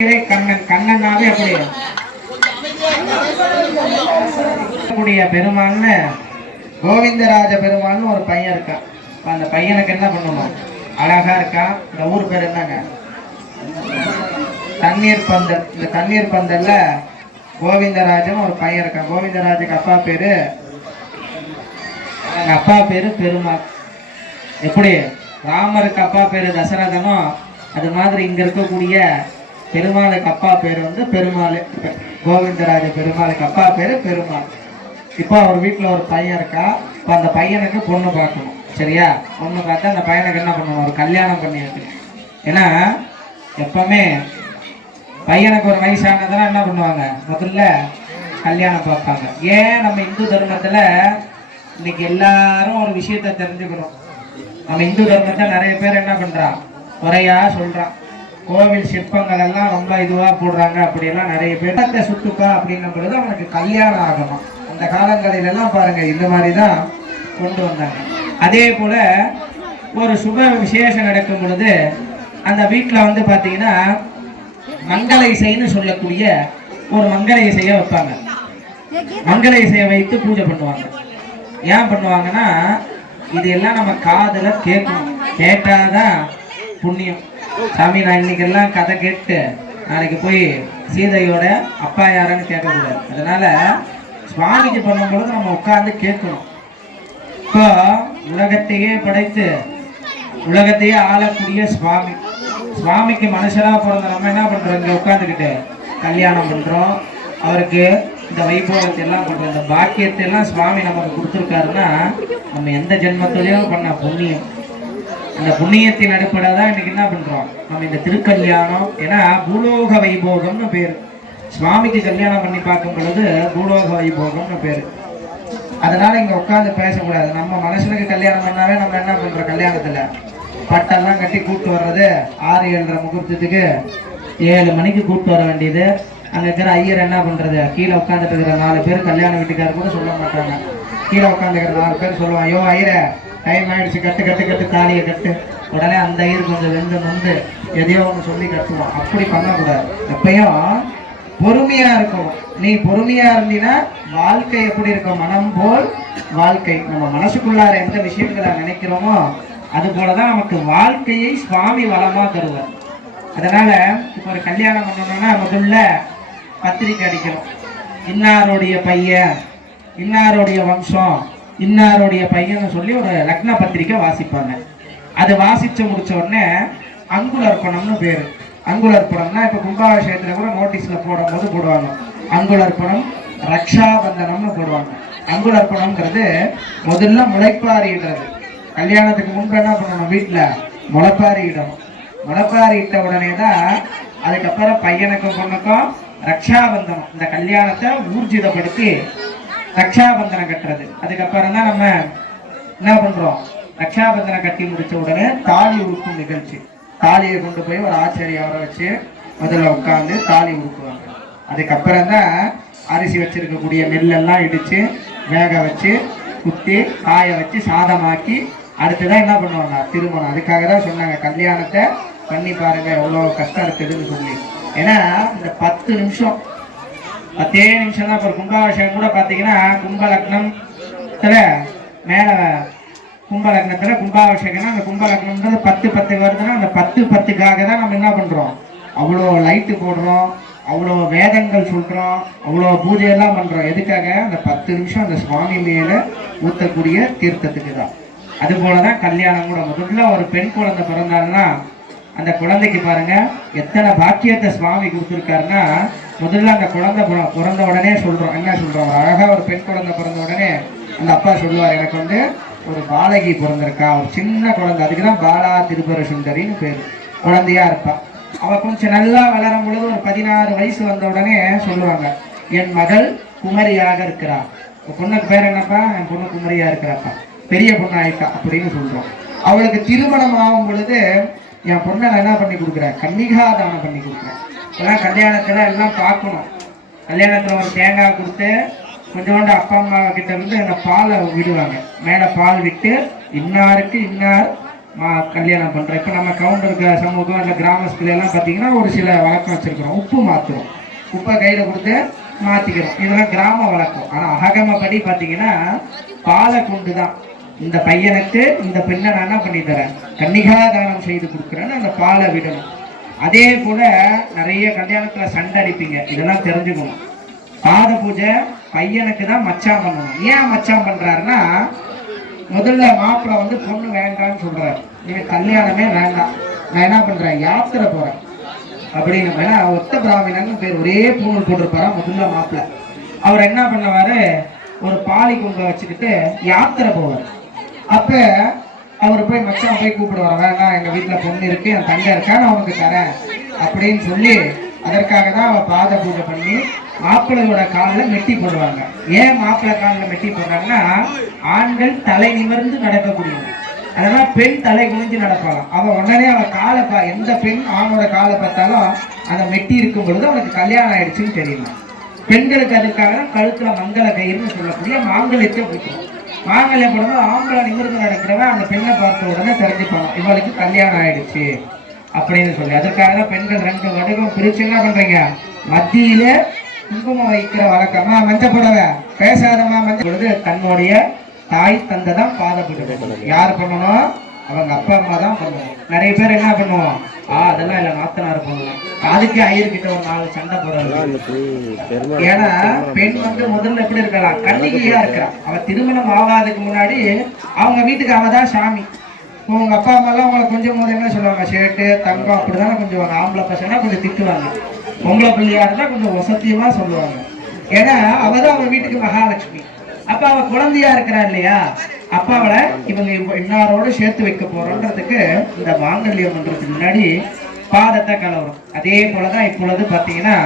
கண்ணன் கண்ணனாவே அப்படியே பெருமாள்னு கோவிந்தராஜ பெருமாள்னு ஒரு பையன் இருக்கான். அந்த பையனுக்கு என்ன பண்ணணும், அழகா இருக்கான். இந்த ஊர் பேர் என்னங்க, தண்ணீர் பந்தல். இந்த தண்ணீர் பந்தல்ல கோவிந்தராஜன் ஒரு பையன் இருக்கான். கோவிந்தராஜுக்கு அப்பா பேரு பெருமாள். எப்படி ராமருக்கு அப்பா பேரு தசரதனோ அது மாதிரி இங்க இருக்கக்கூடிய பெருமாளுக்கு அப்பா பேர் பெருமாள். கோவிந்தராஜ பெருமாளுக்கு அப்பா பேரு பெருமாள். இப்போ அவர் வீட்டில் ஒரு பையன் இருக்கா. இப்போ அந்த பையனுக்கு பொண்ணு பார்க்கணும். சரியா, பொண்ணு பார்த்தா அந்த பையனுக்கு என்ன பண்ணணும், ஒரு கல்யாணம் பண்ணி வைக்கணும். ஏன்னா எப்பவுமே பையனுக்கு ஒரு வயசானதெல்லாம் என்ன பண்ணுவாங்க, முதல்ல கல்யாணம் பார்ப்பாங்க. ஏன் நம்ம இந்து தர்மத்தில் இன்னைக்கு எல்லாரும் ஒரு விஷயத்த தெரிஞ்சுக்கணும். நம்ம இந்து தர்மத்தை நிறைய பேர் என்ன பண்றான், குறையா சொல்றான். கோவில் சிற்பங்கள் எல்லாம் ரொம்ப இதுவா போடுறாங்க. அப்படியெல்லாம் நிறைய பேர் சுட்டுப்பா அப்படின்னும் பொழுது அவனுக்கு கல்யாணம் ஆகணும். அந்த காலங்களில் எல்லாம் பாருங்க இந்த மாதிரிதான் கொண்டு வந்தாங்க. அதே போல ஒரு சுப விசேஷம் நடக்கும் பொழுது அந்த வீட்டுல பாத்தீங்கன்னா மங்கள இசைன்னு சொல்லக்கூடிய ஒரு மங்கள இசைய வைப்பாங்க. மங்கள இசையை வைத்து பூஜை பண்ணுவாங்க. ஏன் பண்ணுவாங்கன்னா இது எல்லாம் நம்ம காதுல கேட்கணும். கேட்டாதான் புண்ணியம். சாமி, நான் இன்னைக்கெல்லாம் கதை கேட்டு நாளைக்கு போய் சீதையோட அப்பா யாருன்னு கேட்கக்கூடாது. அதனால சுவாமிக்கு பண்ணும்பொழுது நம்ம உட்கார்ந்து கேட்கணும். இப்போ உலகத்தையே படைத்து உலகத்தையே ஆளக்கூடிய சுவாமி, சுவாமிக்கு மனுஷரா பிறந்த நம்ம என்ன பண்றோம், இங்க உட்காந்துக்கிட்டு கல்யாணம் பண்றோம். அவருக்கு இந்த வைபவத்தை எல்லாம் பண்றோம். இந்த பாக்கியத்தை எல்லாம் சுவாமி நமக்கு கொடுத்துருக்காருன்னா நம்ம எந்த ஜென்மத்திலையும் பண்ண புண்ணியம். அந்த புண்ணியத்தின் அடிப்படை தான் இன்னைக்கு என்ன பண்றோம், நம்ம இந்த திருக்கல்யாணம். ஏன்னா பூலோக வைபோகம்னு பேரு. சுவாமிக்கு கல்யாணம் பண்ணி பார்க்கும் பொழுது பூலோக வைபோகம்னு பேரு. அதனால இங்க உட்காந்து பேசக்கூடாது. நம்ம மனுஷனுக்கு கல்யாணம் பண்ணாவே நம்ம என்ன பண்றோம், கல்யாணத்துல பட்டெல்லாம் கட்டி கூப்பிட்டு வர்றது 6-7:30 முகூர்த்தத்துக்கு 7 மணிக்கு கூப்பிட்டு வர வேண்டியது. அங்க இருக்கிற ஐயர் என்ன பண்றது, கீழே உட்காந்துட்டு இருக்கிற 4 பேர் கல்யாண வீட்டுக்காரர் கூட சொல்ல மாட்டாங்க. கீழே உட்காந்துக்கிற 4 பேர் சொல்லுவான், ஐயோ ஐயரை டைம் ஆயிடுச்சு, கட்டு கட்டு கட்டு தாலியை கட்டு. உடனே அந்த ஐயர் கொஞ்சம் வெந்து நொந்து எதையோ ஒன்று சொல்லி கட்டுவோம். அப்படி பண்ணக்கூடாது. எப்பயும் பொறுமையா இருக்கும். நீ பொறுமையா இருந்தீன்னா வாழ்க்கை எப்படி இருக்கும், மனம் போல் வாழ்க்கை. நம்ம மனசுக்குள்ளார எந்த விஷயங்களை நினைக்கிறோமோ அது போலதான் நமக்கு வாழ்க்கையை சுவாமி வளமா தருவார். அதனால இப்போ ஒரு கல்யாணம் பண்ணணும்னா முதல்ல பத்திரிக்கை அடிக்கணும். இன்னாருடைய பையன், இன்னாருடைய வம்சம், இன்னாருடைய பையன் சொல்லி ஒரு லக்ன பத்திரிக்கை வாசிப்பாங்க. அது வாசிச்சு முடிச்ச உடனே அங்குலர்ப்பணம்னு பேரு. அங்குலர்ப்பணம்னா இப்ப கும்பாபிஷேகத்துல கூட நோட்டீஸ்ல போடும்போது போடுவாங்க, அங்குலர்ப்பணம் ரக்ஷாபந்தனம்னு போடுவாங்க. அங்குலர்ப்பணம்ங்கிறது முதல்ல முளைப்பாரிடுறது. கல்யாணத்துக்கு முன்பு என்ன பண்ணணும், வீட்டுல முளைப்பாரி இடணும். முளைப்பாரி இட்ட உடனே தான் அதுக்கப்புறம் பையனுக்கும் பொண்ணுக்கும் ரக்ஷாபந்தனம், இந்த கல்யாணத்தை ஊர்ஜிதப்படுத்தி ரக்ஷாபந்தனம் கட்டுறது. அதுக்கப்புறம் தான் நம்ம என்ன பண்றோம், ரக்ஷாபந்தனம் கட்டி முடிச்ச உடனே தாலி உடுக்கும் நிகழ்ச்சி. தாலியை கொண்டு போய் ஒரு ஆச்சரியரை வச்சு முதல்ல உட்காந்து தாலி உடுக்குவாங்க. அதுக்கப்புறம் தான் அரிசி வச்சிருக்கக்கூடிய நெல்லெல்லாம் இடிச்சு வேக வச்சு குத்தி காய வச்சு சாதமாக்கி அடுத்துதான் என்ன பண்ணுவாங்க, திருமணம். அதுக்காக தான் சொன்னாங்க கல்யாணத்தை பண்ணி பாருங்க எவ்வளவு கஷ்டம் இருக்குதுன்னு சொல்லி. ஏன்னா இந்த 10 நிமிஷம் 10 நிமிஷம் தான். இப்போ கும்பாபிஷேகம் கூட பார்த்தீங்கன்னா கும்பலக்னத்துல மேலே கும்பலக்னத்துல கும்பாபிஷேகம்னா அந்த கும்பலக்னம்ன்றது 10-10 வருதுன்னா அந்த 10-10க்காக தான் நம்ம என்ன பண்றோம், அவ்வளோ லைட்டு போடுறோம், அவ்வளோ வேதங்கள் சொல்றோம், அவ்வளோ பூஜையெல்லாம் பண்றோம். எதுக்காக, அந்த 10 நிமிஷம் அந்த சுவாமி மேல ஊற்றக்கூடிய தீர்த்தத்துக்கு தான். அது போலதான் கல்யாணம் கூட. முதல்ல ஒரு பெண் குழந்தை பிறந்தாருன்னா அந்த குழந்தைக்கு பாருங்க எத்தனை பாக்கியத்தை சுவாமி கொடுத்துருக்காருன்னா, முதல்ல அந்த குழந்தை பிறந்த உடனே சொல்றோம், என்ன சொல்றோம், அழகா ஒரு பெண் குழந்தை பிறந்த உடனே அந்த அப்பா சொல்லுவார், எனக்கு ஒரு பாலகி பிறந்திருக்கா, ஒரு சின்ன குழந்தை. அதுக்குதான் பாலா திருபுர சுந்தரின்னு பேரு. குழந்தையா இருப்பா. அவ கொஞ்சம் நல்லா வளரும் பொழுது ஒரு 16 வயசு வந்த உடனே சொல்லுவாங்க, என் மகள் குமரியாக இருக்கிறா. பொண்ணுக்கு பேர் என்னப்பா, என் பொண்ணு குமரியா இருக்கிறாப்பா, பெரிய பொண்ணு ஆயிட்டா அப்படின்னு சொல்றோம். அவளுக்கு திருமணம் ஆகும் பொழுது என் பொண்ணை நான் என்ன பண்ணி கொடுக்குறேன், கன்னிகா தானம் பண்ணி கொடுக்குறேன். இதெல்லாம் கல்யாணத்துல எல்லாம் பார்க்கணும். கல்யாணத்துல ஒரு தேங்காய் கொடுத்து கொஞ்சோண்டு அப்பா அம்மா கிட்ட இருந்து அந்த பாலை விடுவாங்க. மேல பால் விட்டு இன்னாருக்கு இன்னார் கல்யாணம் பண்ணுறோம். இப்போ நம்ம கவுண்டருக்கு சமூகம் இல்லை கிராமத்துல எல்லாம் பார்த்தீங்கன்னா ஒரு சில வழக்கம் வச்சுருக்கிறோம். உப்பு மாற்றுறோம், உப்பை கையில் கொடுத்து மாற்றிக்கிறோம், இதெல்லாம் கிராம வழக்கம். ஆனால் அகமப்படி பார்த்தீங்கன்னா பாலை கொண்டு தான் இந்த பையனுக்கு இந்த பெண்ணை நான் என்ன பண்ணி தரேன், கன்னிகா தானம் செய்து கொடுக்குறேன்னு அந்த பாலை விடணும். அதே போல நிறைய கல்யாணத்தில் சண்டை அடிப்பீங்க, இதெல்லாம் தெரிஞ்சுக்கணும். பாத பூஜை பையனுக்கு தான் மச்சான் பண்ணணும். ஏன் மச்சான் பண்ணுறாருன்னா, முதல்ல மாப்பிள்ளை வந்து பொண்ணு வேண்டான்னு சொல்றாரு, நீங்க கல்யாணமே வேண்டாம், நான் என்ன பண்றேன் யாத்திரை போறேன் அப்படின்னு. ஏன்னா ஒத்த பிராமணன் பேர், ஒரே பூணூல் போட்டிருப்பாரா முதல்ல மாப்பிள்ளை. அவர் என்ன பண்ணுவாரு, ஒரு பாலி குங்க வச்சுக்கிட்டு யாத்திரை போவார். அப்ப அவர் போய் மச்சான் போய் கூப்பிடுவார், வேண்டாம் எங்க வீட்டுல பொண்ணு இருக்கு, என் தங்க இருக்கா, நான் உனக்கு தரேன் அப்படின்னு சொல்லி அதற்காக தான் அவ பாத பூஜை பண்ணி மாப்பிள்ளையோட காலில் மெட்டி போடுவாங்க. ஏன் மாப்பிள்ளை காலில் மெட்டி போடுறாங்கன்னா, ஆண்கள் தலை நிமிர்ந்து நடக்கக்கூடியது, அதனால பெண் தலை குனிஞ்சு நடப்பாளாம். அவன் உடனே அவன் காலை எந்த பெண் ஆணோட காலை பார்த்தாலும் அந்த மெட்டி இருக்கும் பொழுது அவனுக்கு கல்யாணம் ஆயிடுச்சுன்னு தெரியல. பெண்களுக்கு அதுக்காக தான் கழுத்துல மங்கள கயிறுன்னு சொல்லக்கூடிய மாங்கல்யத்தை பிடிக்கும். மாங்கல்யம் போடும்போது ஆம்பளை நிமிர்ந்து நடக்கிறவன் அந்த பெண்ணை பார்த்த உடனே தெரிஞ்சுப்பான் இவளுக்கு கல்யாணம் ஆயிடுச்சு அப்படின்னு சொல்லி. அதற்காக தான் பெண்கள் 2 வடுகம் பிரிச்சு என்ன பண்றீங்க, மத்தியில குங்குமம் வைக்கிற வழக்கமா, மஞ்ச புடவை பேசாதமா மஞ்சள் பொழுது தன்னுடைய தாய் தந்தை தான் பாத பூஜை யார் பண்ணணும், அவங்க அப்பா அம்மா தான் பண்ணுவோம். நிறைய பேர் என்ன பண்ணுவோம், அதெல்லாம் இல்ல நாத்தனார் பண்ணுவோம், அதுக்கு ஐயர்கிட்ட ஒரு 4 சண்டை போடுறது. ஏன்னா பெண் வந்து முதல்ல எப்படி இருக்கலாம், கன்னிகையா இருக்கிறான். அவ திருமணம் ஆகாதுக்கு முன்னாடி அவங்க வீட்டுக்கு அவதான் சாமி. உங்க அப்பா அம்மா எல்லாம் உங்களை கொஞ்சம் போது என்ன சொல்லுவாங்க, ஷேட்டு தங்கம் அப்படிதானே கொஞ்சம். ஆம்பளை பசங்கன்னா கொஞ்சம் திட்டுவாங்க, பொம்பளை பிள்ளையா இருந்தா கொஞ்சம் வசத்தியமா சொல்லுவாங்க. ஏன்னா அவதான் அவங்க வீட்டுக்கு மகாலட்சுமி. அப்ப அவ குழந்தையா இருக்கிறா இல்லையா, அப்ப அவளை இவங்க இன்னாரோட சேர்த்து வைக்க போறோன்றதுக்கு இந்த மாங்கல்யம் பண்றதுக்கு முன்னாடி பாதத்தை கலவரும். அதே போலதான் இப்பொழுது பாத்தீங்கன்னா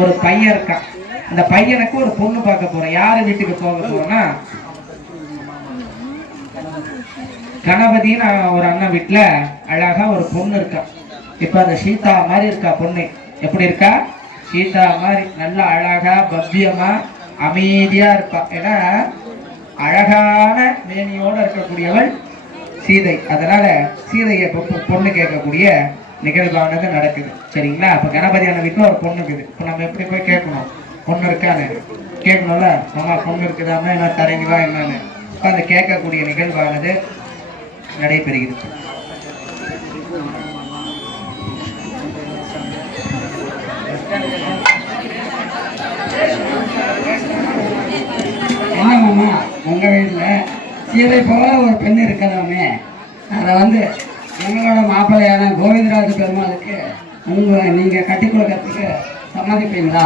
ஒரு பையன் இருக்கான், இந்த பையனுக்கு ஒரு பொண்ணு பார்க்க போறோம். யாரு வீட்டுக்கு போக போறோம்னா, கணபதினு ஒரு அண்ணன் வீட்டுல அழகா ஒரு பொண்ணு இருக்கா. இப்ப அந்த சீதா மாதிரி இருக்கா பொண்ணு. எப்படி இருக்கா, சீதா மாதிரி நல்லா அழகா பவ்யமா அமைதியா இருப்பா. ஏன்னா அழகான மேனியோட இருக்கக்கூடியவள் சீதை. அதனால சீதையை பொண்ணு கேட்கக்கூடிய நிகழ்வானது நடக்குது. சரிங்களா, அப்ப கணபதியான வீட்டுல ஒரு பொண்ணு இருக்குது. இப்ப நம்ம எப்படி போய் கேட்கணும், பொண்ணு இருக்கான்னு கேட்கணும்ல, மாமா பொண்ணு இருக்குதாம என்ன தரீங்களா என்னன்னு. அந்த கேட்கக்கூடிய நிகழ்வானது நடைபெறுகிறது. என்னமாம்மா உங்க வீட்டுல சீதை போல ஒரு பெண் இருக்கலாமே, அதை வந்து எங்களோட மாப்பிள்ளையான கோவிந்தராஜ பெருமாளுக்கு நீங்க கட்டி கொடுக்கறதுக்கு சம்மதிப்பீங்களா?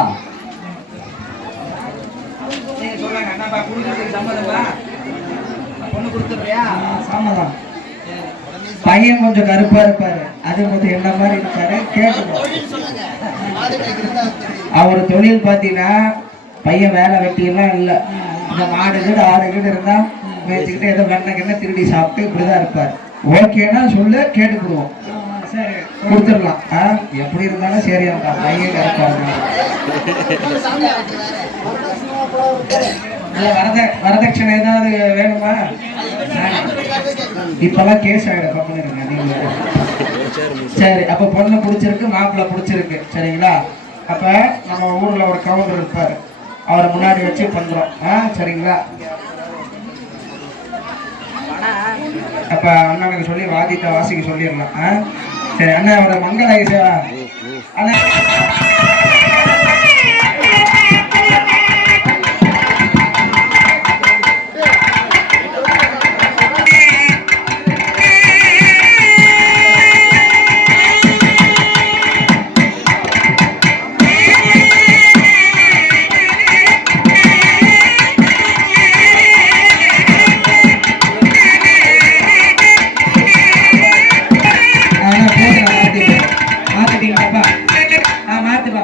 சம்மதம். பையன் கொஞ்சம் கருப்பா இருப்பாரு, அது கொஞ்சம் என்ன மாதிரி இருப்பாரு கேட்கணும். அவரு தொழில் பாத்தீங்கன்னா பையன் வேலை வெட்டியெல்லாம் இல்லை, இந்த மாடு வீடு 6 வீடு இருந்தா மேய்ச்சிக்கிட்டு ஏதோ வெண்ணெய் திருடி சாப்பிட்டு இப்படிதான் இருப்பார். ஓகேன்னா சொல்லு, கேட்டுக்கிடுவோம், சரி கொடுத்துடலாம். எப்படி இருந்தாலும் சரி, அந்த பையன் கருப்பாரு. வரதட்சணை ஏதாவது வேணுமா? இப்பெல்லாம் கேஸ் ஆகிட பக்கம் நீங்க. சரி, அப்ப பொண்ணு பிடிச்சிருக்கு, மாப்பிள்ளை பிடிச்சிருக்கு. சரிங்களா, அப்ப நம்ம ஊர்ல ஒரு கவுண்டர் இருப்பாரு, அவரை முன்னாடி வச்சு பண்றோம். சரிங்களா, அப்ப அண்ணனுக்கு சொல்லி வாதிட்ட வாசிக்க சொல்லிடலாம். சரி அண்ணா, அவரை மங்கள அண்ணா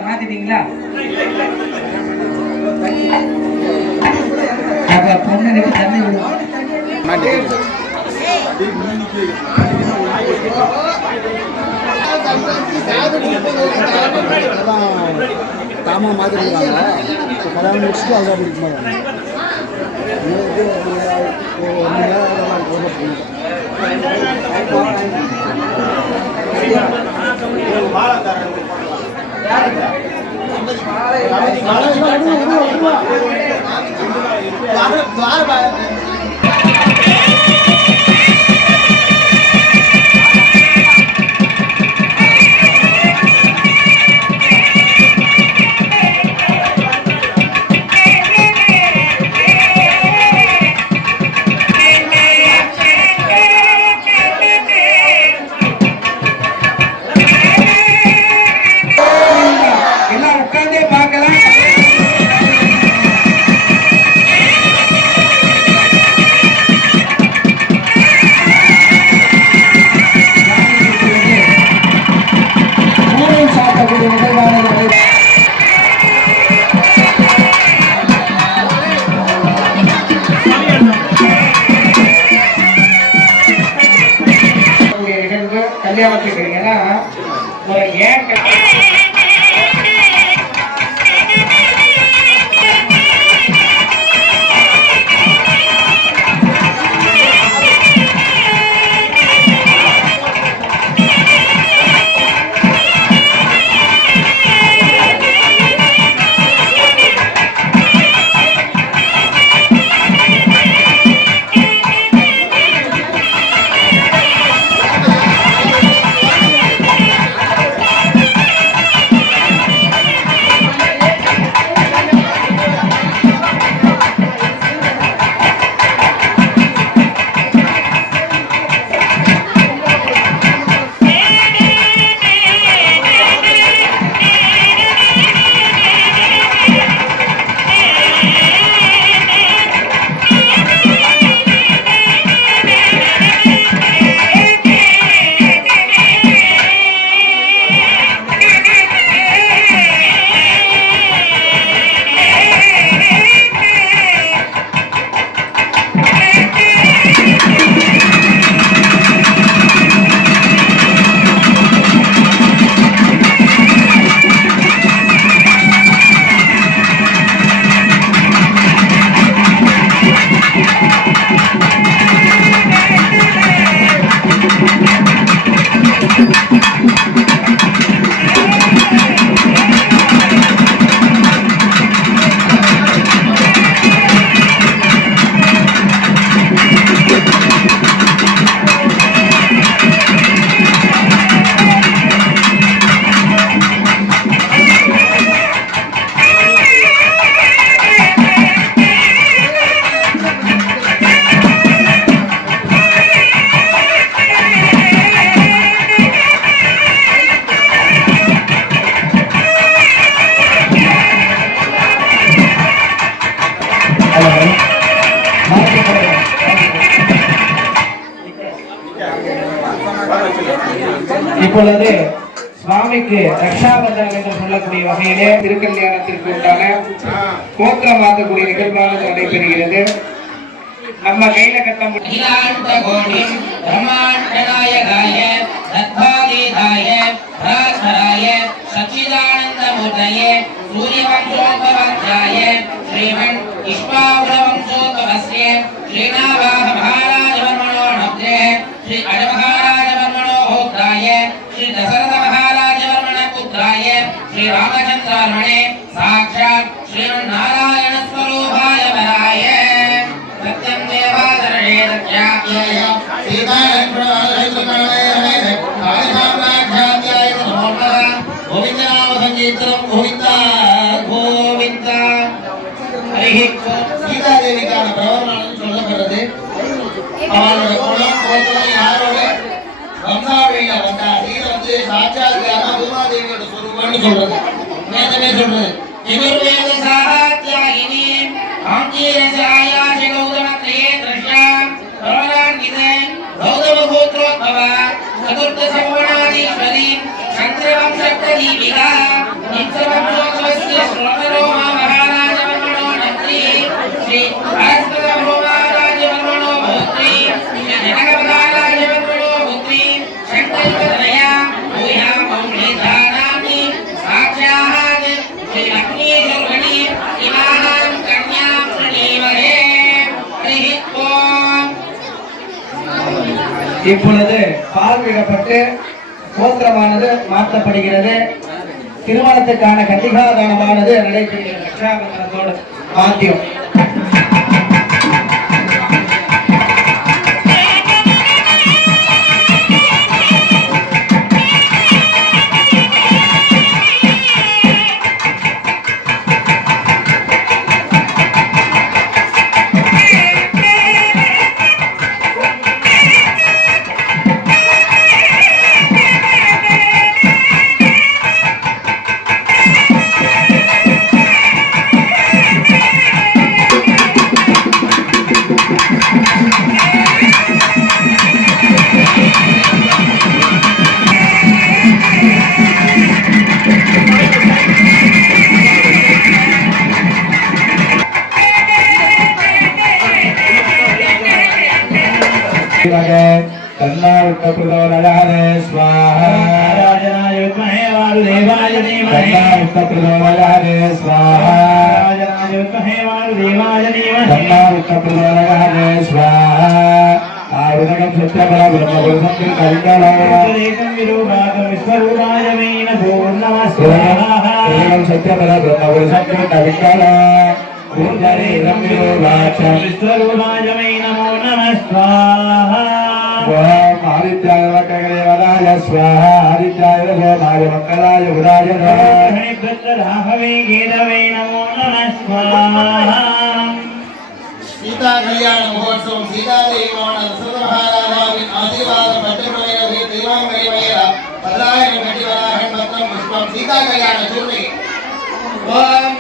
மாத்திட்டீங்களா? பொண்ணு தண்ணி விடுவோம். தாமா மாதிரி கல்யாணம் முடிச்சுட்டு அதான் பிடிக்குமா? கல்யாணத்துக்கு ஏன்னா ஒரு ஏன் இப்பொழுது சுவாமிக்கு ரக்ஷாபந்தனம் என்று சொல்லக்கூடிய வகையிலே திருக்கல்யாணத்திற்கு உண்டான கோத்திரம் மாற்றக்கூடிய நிகழ்வானது நடைபெறுகிறது. நம்ம கையில கட்ட श्री दशरथ महाराज वर्मण पुत्राय श्री रामचंद्रार्मणे साक्षात् श्रीमन्नारायण स्वरूपाय वराय सत्यं देवादर्शे दक्षाय सीता लक्ष्मणाय कालसाम्राज्याय नमो नमः गोविंद नाम संकीर्तनं गोविंदा गोविंदा हरि सीता देवी का प्रवर्तन சொல்லப்படுகிறது. அவளுடைய குலம் கோத்திரம் யாரோட வம்சாவளியில வந்தா சீதை வந்து சாட்சாத் பூமாதேவியோட சொரூபம்னு சொல்றது. வேதமே சொல்றது எதிர்வேத சாஹாத்யாயினி ஆங்கீரசாயாசி கௌதமத்ரயே த்ரஷ்யாம் பரமான்கிதே கௌதம கோத்ரோத்பவ சதுர்த்த சம்பனாதீஸ்வரி சந்திரவம்சப்ததீபிகா நித்யவம்சோத்வஸ்ய ஸ்ரோமரோமா மகாராஜ வர்மணோ நத்ரி ஸ்ரீ அரஸ்வத மகாராஜ வர்மணோ பௌத்ரி ஸ்ரீ ஜனகவதாராஜ வர்மணோ புத்ரி சங்கல்பதனயா பூயா மௌலிதானாமி சாட்சாத் ஸ்ரீ லக்ஷ்மீ சுர்வணி இப்பொழுது பால் விடப்பட்டு கோத்திரமானது மாற்றப்படுகிறது. திருமணத்துக்கான கன்னிகாதானமானது நடைபெறுகிறது. ரட்சாபந்தனத்தோடு வாத்தியம். சீதா கல்யாண மகோத்சவம் சீதாதேவி மகாராஜாவின் ஆசீர்வாதம் பட்டுமையிலே தெய்வாங்கரிமையில 10,000 கட்டிவராகன் பத்திரம் புஷ்பம் சீதா கல்யாண சூர்ணி ஓம்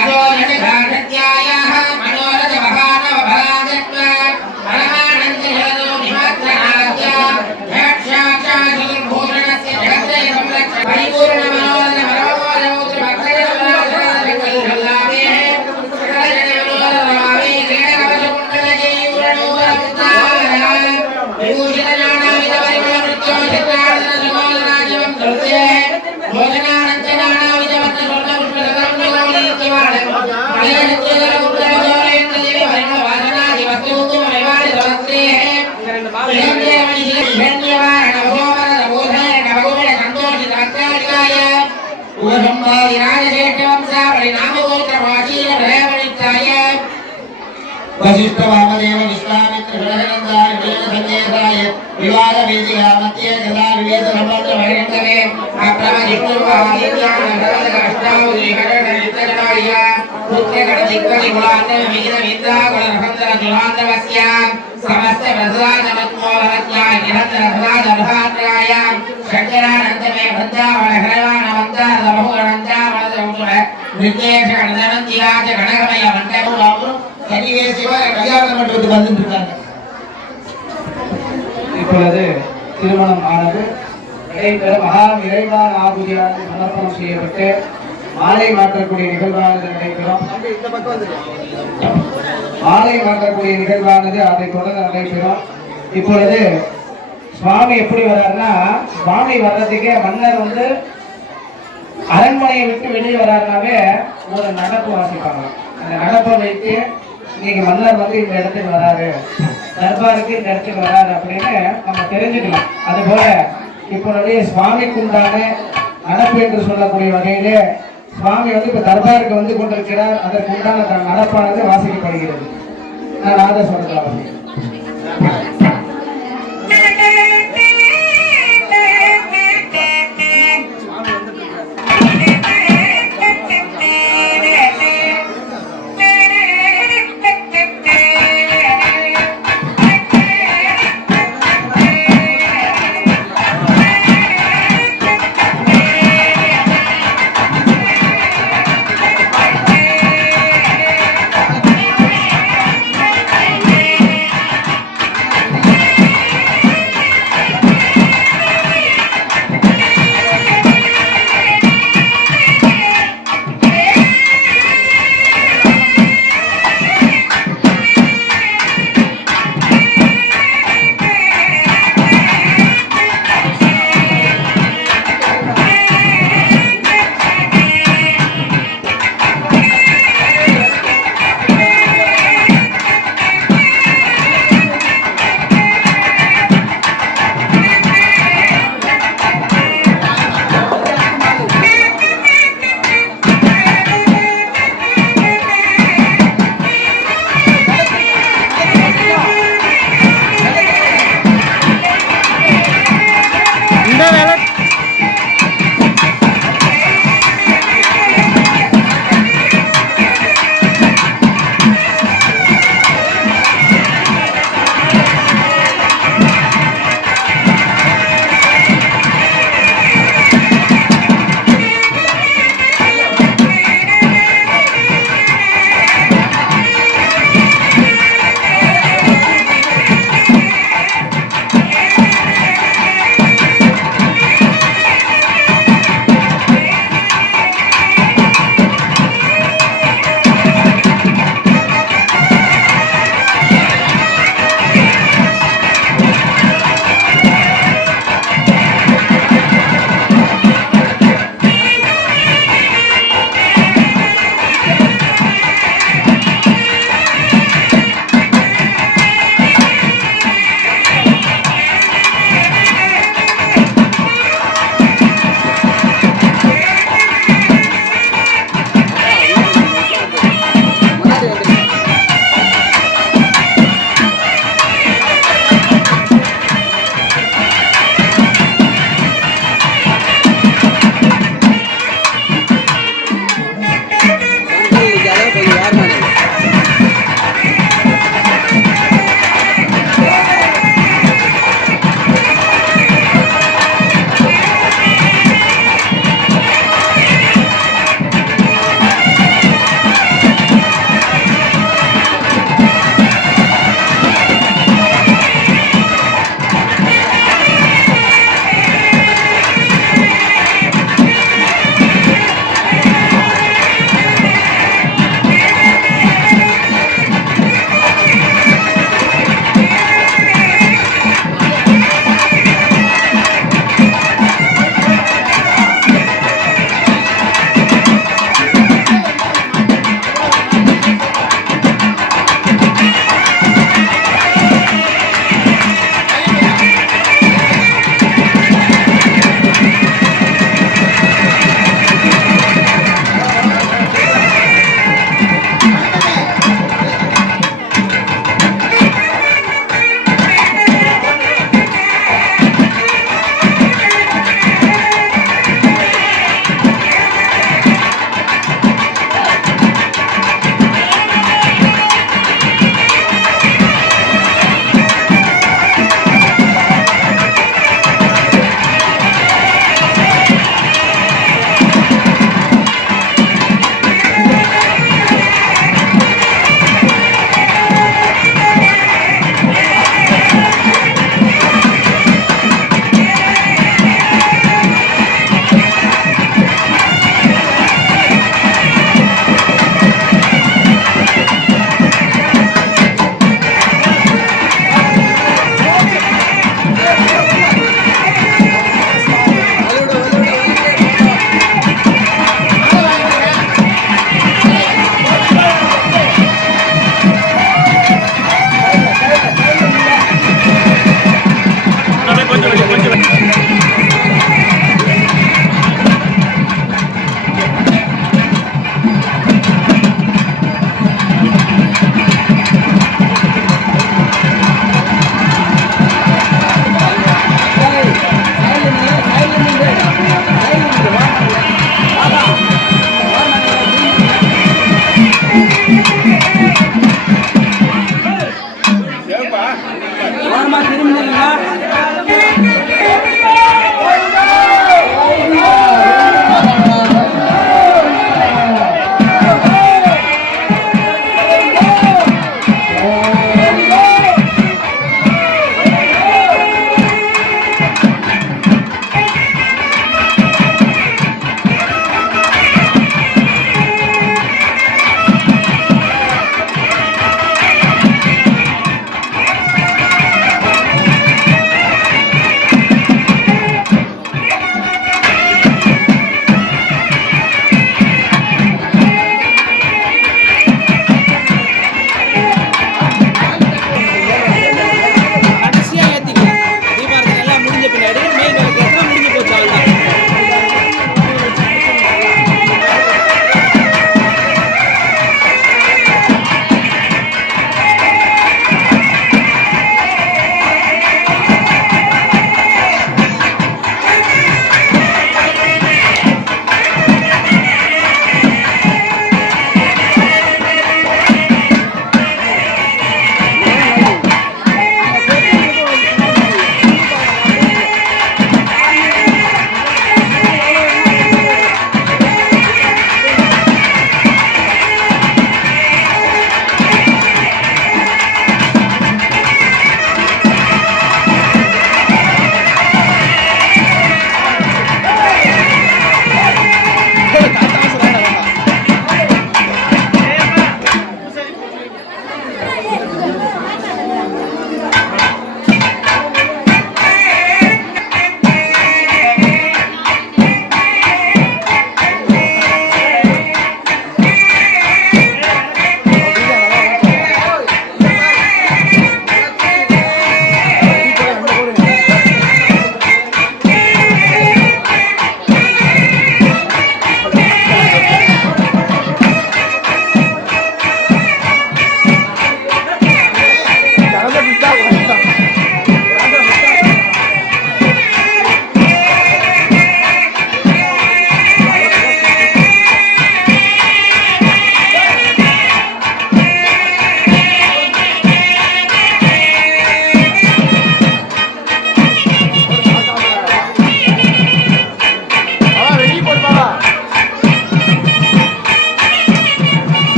அஜோரஜாத்யாயாஹ மனோரஜ மகானவ பராஜத்வ பரமானந்த ஹரதோ நிமத்ராஜ்ய தக்ஷாச்சா சுதுர்பூஷணஸ்ய ஜகத்ரே சம்ரக்ஷ பரிபூர்ண மனோரஜ பரமோஜ वशिष्ठ वामदेव विश्वामित्र षडगणन्दाय वेदसंदेशाय विवाद वेदिकामत्ये सदा विवेद संबंध भैरंगवे अप्रमजिष्णुवादित्यान अष्टावधिकरणनित्यजनाय पुत्रगणदिग्गजगुणान्त विहित विद्यागुणरहंतर दुरान्तवस्य समस्त प्रसादमत्मोहरत्याय निरन्तर प्रसादमहात्राय शंकरानन्दमे वृन्दावनहरवाणवन्दारबहुगणन्दावनदौतुर निर्देशगणदनन्दिराज गणगमय मण्डपं கலிவேசிவா கல்யாண மண்டபத்துக்கு வந்துட்டு இருக்காங்க. இப்பொழுது திருமணம் ஆனது நடைபெற மகா இறைவான ஆகுதியானது சமர்ப்பணம் செய்யப்பட்டு மாலை மாற்றக்கூடிய நிகழ்வானது நடைபெறும். மாலை மாற்றக்கூடிய நிகழ்வானது அதை தொடர்ந்து நடைபெறும். இப்பொழுது சுவாமி எப்படி வர்றாருன்னா, சுவாமி வர்றதுக்கே மன்னர் வந்து அரண்மனையை விட்டு வெளியே வர்றாருனாவே ஒரு நடப்பு வாசிப்பாங்க. அந்த நடப்பை வைத்து இன்னைக்கு மன்னர் வந்து இந்த இடத்துக்கு வராரு, தர்பாருக்கு இந்த இடத்துக்கு வராரு அப்படின்னு நம்ம தெரிஞ்சுக்கலாம். அதுபோல இப்பொழுது சுவாமிக்கு உண்டான நடப்பு என்று சொல்லக்கூடிய வகையிலே சுவாமி வந்து இப்ப தர்பாருக்கு வந்து கொண்டிருக்கிறார். அதற்கு உண்டான நடப்பானது வாசிக்கப்படுகிறது. நான் நாத சொல்றேன் வாசிக்கிறேன்.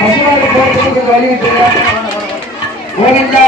பசுமாடு போறதுக்கு வழி விட்டுங்க. கோவிந்தா